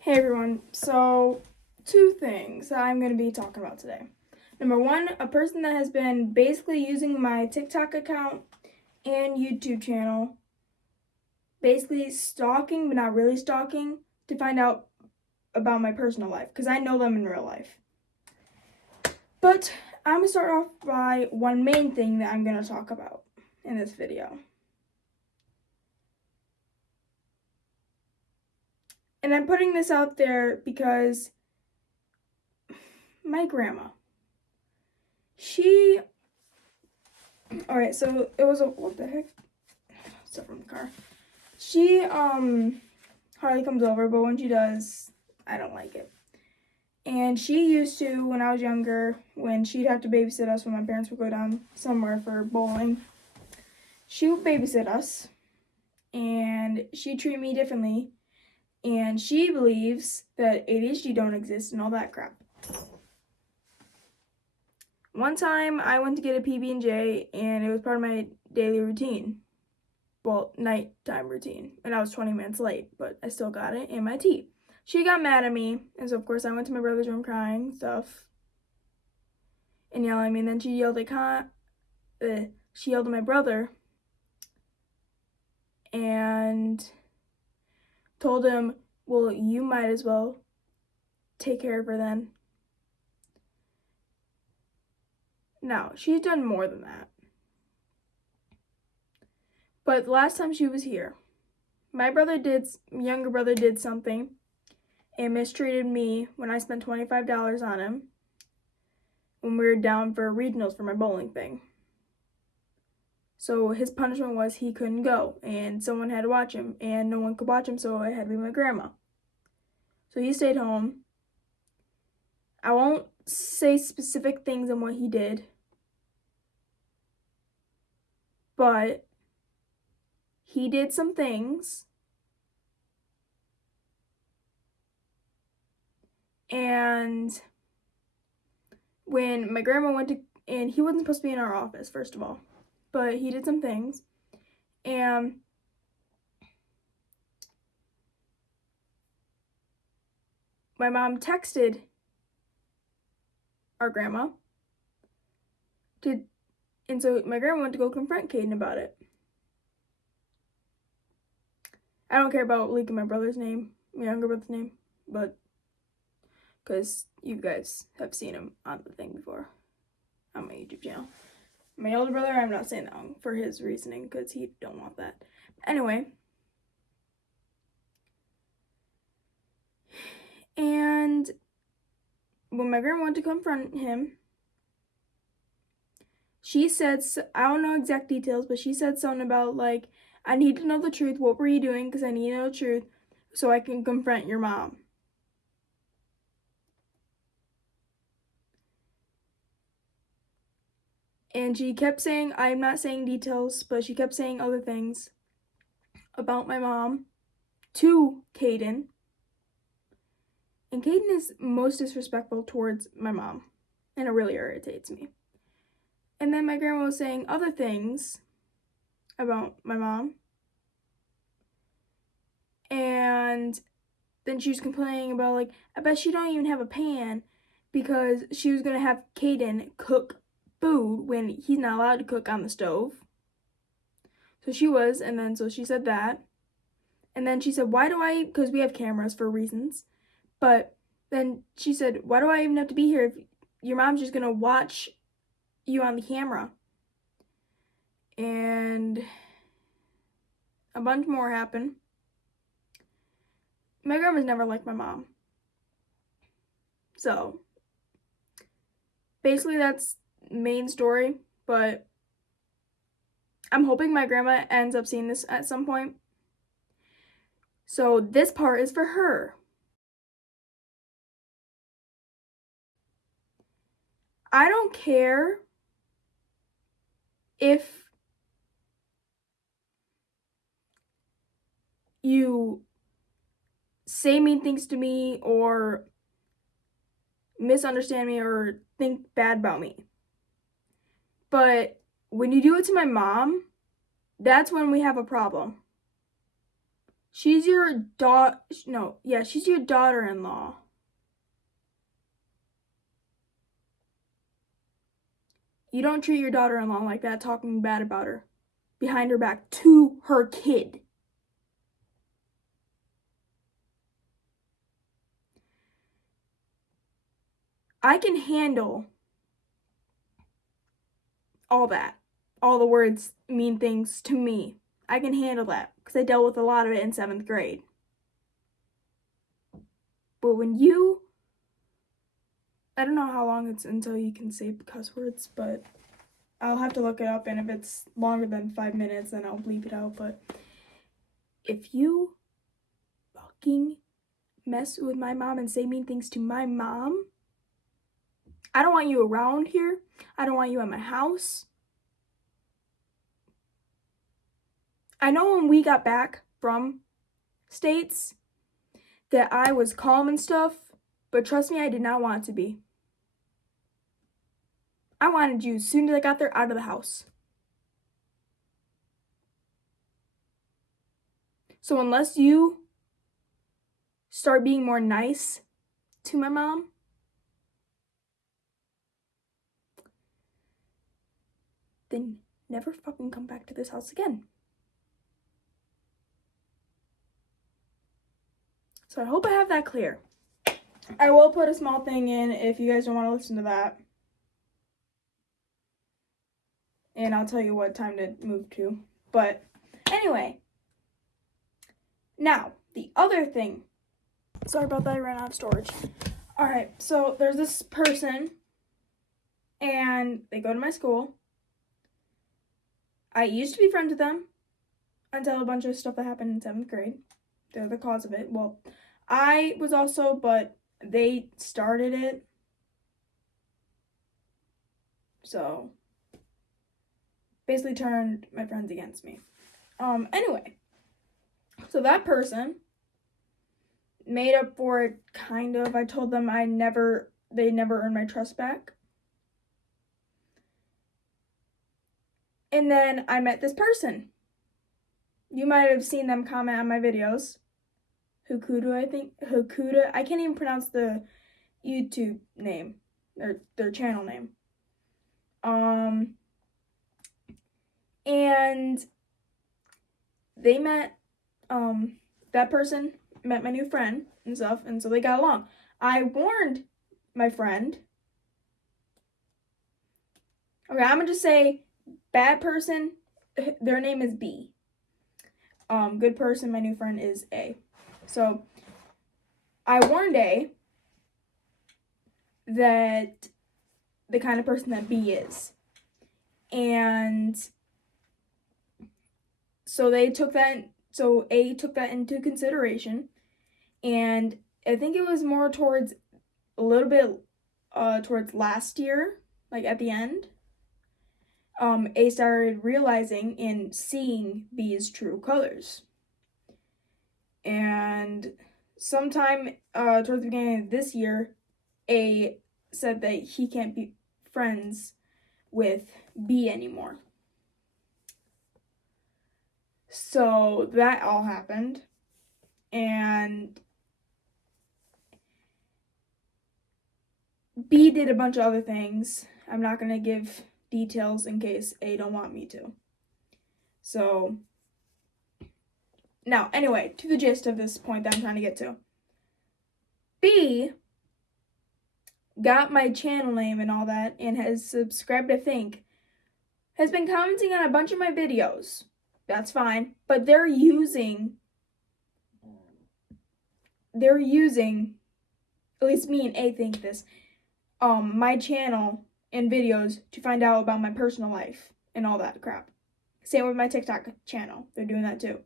Hey everyone, so two things that I'm going to be talking about today. Number one, a person that has been basically using my TikTok account and YouTube channel, basically stalking but not really stalking, to find out about my personal life because I know them in real life. But I'm going to start off by one main thing that I'm going to talk about in this video. And I'm putting this out there because my grandma, alright, so it was what the heck? Stuff from the car. She hardly comes over, but when she does, I don't like it. And she used to, when I was younger, when she'd have to babysit us when my parents would go down somewhere for bowling, she would babysit us, and she'd treat me differently, and she believes that ADHD don't exist and all that crap. One time, I went to get a PB&J, and it was part of my daily routine. Well, nighttime routine, and I was 20 minutes late, but I still got it in my tea. She got mad at me, and so of course I went to my brother's room crying stuff and yelling at me, and then she yelled at my brother and told him, well, you might as well take care of her then. Now, she's done more than that. But the last time she was here, my younger brother did something and mistreated me when I spent $25 on him when we were down for regionals for my bowling thing. So his punishment was he couldn't go, and someone had to watch him, and no one could watch him, so it had to be my grandma. So he stayed home. I won't say specific things on what he did, but he did some things, and when my grandma went to, and he wasn't supposed to be in our office, first of all, but he did some things, and my mom texted our grandma and so my grandma went to go confront Caden about it. I don't care about leaking my brother's name, my younger brother's name, but because you guys have seen him on the thing before on my YouTube channel. My older brother, I'm not saying that one for his reasoning because he don't want that. Anyway, and when my grandma went to confront him, she said, I don't know exact details, but she said something about, like, I need to know the truth. What were you doing? Because I need to know the truth so I can confront your mom. And she kept saying, I'm not saying details, but she kept saying other things about my mom to Caden. And Caden is most disrespectful towards my mom, and it really irritates me. And then my grandma was saying other things about my mom. And then she was complaining about, like, I bet she don't even have a pan because she was going to have Caden cook food when he's not allowed to cook on the stove. So she was, and then so she said that. And then she said, because we have cameras for reasons. But then she said, why do I even have to be here if your mom's just going to watch you on the camera? And a bunch more happened. My grandma's never liked my mom. So, basically that's the main story, but I'm hoping my grandma ends up seeing this at some point. So, this part is for her. I don't care if you say mean things to me or misunderstand me or think bad about me. But when you do it to my mom, that's when we have a problem. She's your she's your daughter-in-law. You don't treat your daughter-in-law like that, talking bad about her behind her back to her kid. I can handle all that. All the words mean things to me. I can handle that because I dealt with a lot of it in 7th grade. But when I don't know how long it's until you can say cuss words, but I'll have to look it up, and if it's longer than 5 minutes, then I'll bleep it out. But if you fucking mess with my mom and say mean things to my mom, I don't want you around here. I don't want you at my house. I know when we got back from States that I was calm and stuff, but trust me, I did not want to be. I wanted you as soon as I got there out of the house. So unless you start being more nice to my mom, then never fucking come back to this house again. So I hope I have that clear. I will put a small thing in if you guys don't want to listen to that. And I'll tell you what time to move to. But anyway. Now, the other thing. Sorry about that, I ran out of storage. Alright, so there's this person. And they go to my school. I used to be friends with them. Until a bunch of stuff that happened in 7th grade. They're the cause of it. Well, I was also, but they started it. So, basically turned my friends against me. Anyway. So that person made up for it, kind of. I told them they never earned my trust back. And then I met this person. You might have seen them comment on my videos. Hukuda, I think. Hukuda. I can't even pronounce the YouTube name. Or their channel name. And they met, that person met my new friend and stuff, and so they got along. I warned my friend. Okay, I'm gonna just say bad person, their name is B. Good person, my new friend, is A. So, I warned A that the kind of person that B is. And so A took that into consideration. And I think it was more towards last year, like at the end. A started realizing and seeing B's true colors. And sometime towards the beginning of this year, A said that he can't be friends with B anymore. So that all happened. And B did a bunch of other things. I'm not going to give details in case A don't want me to. So, now, anyway, to the gist of this point that I'm trying to get to. B got my channel name and all that and has subscribed, I think. Has been commenting on a bunch of my videos. That's fine. But they're using, at least me and A think this, my channel and videos to find out about my personal life and all that crap. Same with my TikTok channel. They're doing that too.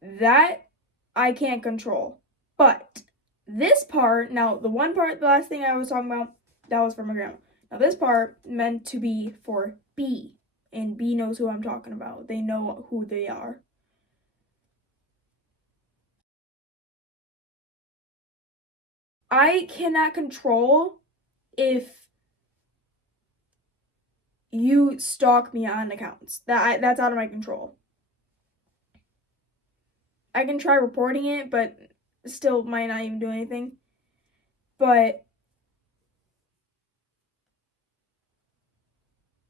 That I can't control. But this part, now the last thing I was talking about, that was for my grandma. Now this part meant to be for B. And B knows who I'm talking about. They know who they are. I cannot control if you stalk me on accounts. That's out of my control. I can try reporting it, but still might not even do anything. But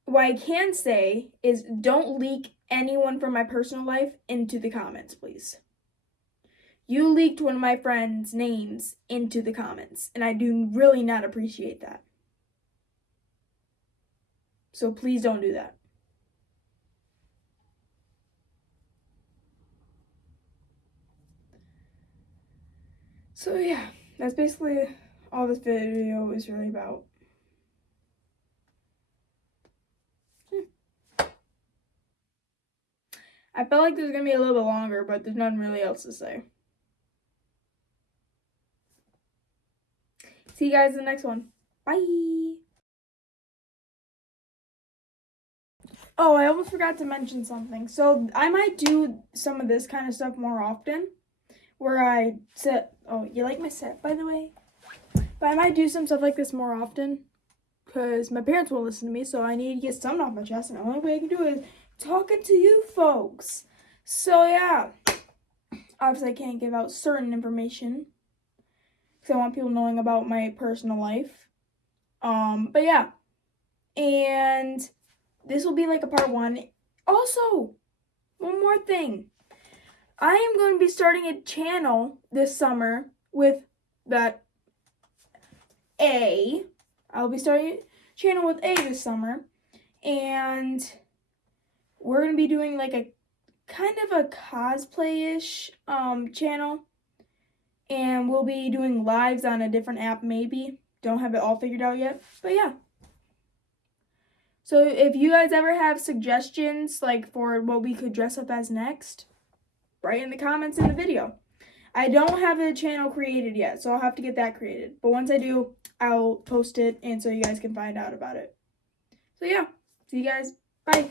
what I can say is don't leak anyone from my personal life into the comments, please. You leaked one of my friends' names into the comments, and I do really not appreciate that. So please don't do that. So yeah, that's basically all this video is really about. I felt like there's going to be a little bit longer, but there's nothing really else to say. See you guys in the next one. Bye! Oh, I almost forgot to mention something. So I might do some of this kind of stuff more often. Where I set... Oh, you like my set, by the way? But I might do some stuff like this more often. Because my parents won't listen to me, so I need to get something off my chest. And the only way I can do it is talking to you folks. So yeah. Obviously, I can't give out certain information. Because I want people knowing about my personal life. But yeah. And this will be like a part 1. Also, one more thing. I am going to be starting a channel this summer with that A. I'll be starting a channel with A this summer. And we're going to be doing like a kind of a cosplay-ish channel. And we'll be doing lives on a different app maybe. Don't have it all figured out yet. But yeah. So if you guys ever have suggestions like for what we could dress up as next, write in the comments in the video. I don't have a channel created yet, so I'll have to get that created. But once I do, I'll post it and so you guys can find out about it. So yeah, see you guys. Bye.